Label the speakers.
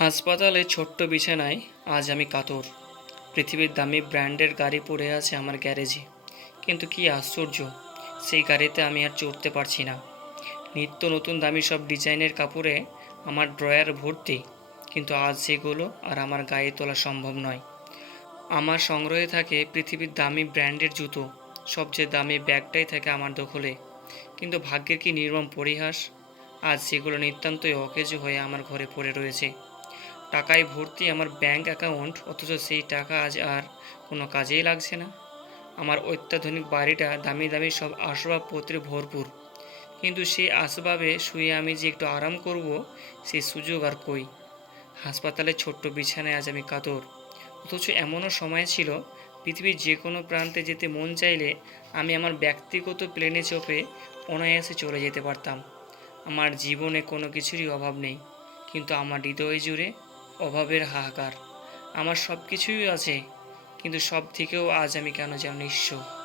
Speaker 1: হাসপাতালে ছোট্ট বিছানায় আজ আমি কাতর। পৃথিবীর দামি ব্র্যান্ডের গাড়ি পড়ে আছে আমার গ্যারেজে। কিন্তু কি আশ্চর্য, সেই গাড়িতে আমি আর চড়তে পারছি না। নিত্য নতুন দামি সব ডিজাইনের কাপড়ে আমার ড্রয়ার ভর্তি, কিন্তু আজ সেগুলো আর আমার গায়ে তোলা সম্ভব নয়। আমার সংগ্রহে থাকে পৃথিবীর দামি ব্র্যান্ডের জুতো, সবচেয়ে দামি ব্যাগটাই থাকে আমার দখলে। কিন্তু ভাগ্যের কি নির্মম পরিহাস, আজ সেগুলো নিতান্তই অকেজো হয়ে আমার ঘরে পড়ে রয়েছে। টাকায় ভর্তি আমার ব্যাংক অ্যাকাউন্ট অথচ সেই টাকা আজ আর কোনো কাজেই লাগছে না। আমার অত্যাধুনিক বাড়িটা দামি দামি সব আসবাবপত্রে ভরপুর। কিন্তু সেই আসবাবে শুয়ে আমি যে একটু আরাম করব সেই সুযোগ আর কই? হাসপাতালে ছোট্ট বিছানায় আজ আমি কাতর। অথচ এমনও সময় ছিল, পৃথিবীর যে কোনো প্রান্তে যেতে মন চাইলে আমি আমার ব্যক্তিগত প্লেনে চপে অনায়াসে চলে যেতে পারতাম। আমার জীবনে কোনো কিছুরই অভাব নেই, কিন্তু আমার হৃদয় জুড়ে অভাবের হাহাকার। আমার সব কিছুই আছে কিন্তু সব থেকেও আজ আমি কেন যেন নিঃস্ব।